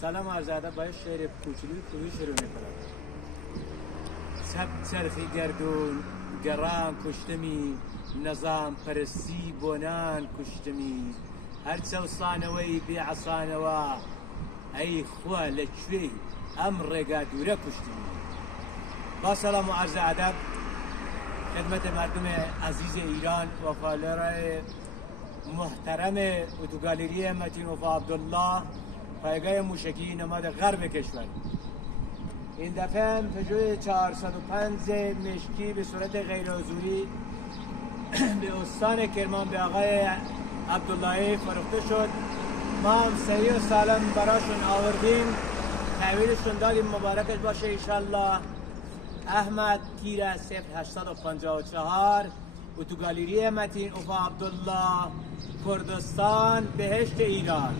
سلام عرض ادب با شعر کوچولوی خوبی شروع میکنم. چرخی گردون گران کشتمی، نظام پرستی بۆنان کوشتمی، هەرچە وسانەوەی بێعەسانەوە ئەی خوا لەکوێی ئەم ڕێگا دوورە کوشتمی. با سلام و عرض ادب خدمت مردم عزیز ایران و فالورای محترم اتوگالری متین وفا عبدالله، پایگاه موشکی نماد غرب کشور. این دفعه هم پژو 405 مشکی به صورت غیر حضوری به استان کرمان به آقای عبداللهی فروخته شد. ما هم صحیح و سالم براشون آوردیم، تحویلشون دادیم، مبارکش باشه انشالله. احمد تیر 0854 اتوگالری متین وفا عبدالله، کردستان، بهشت ایران.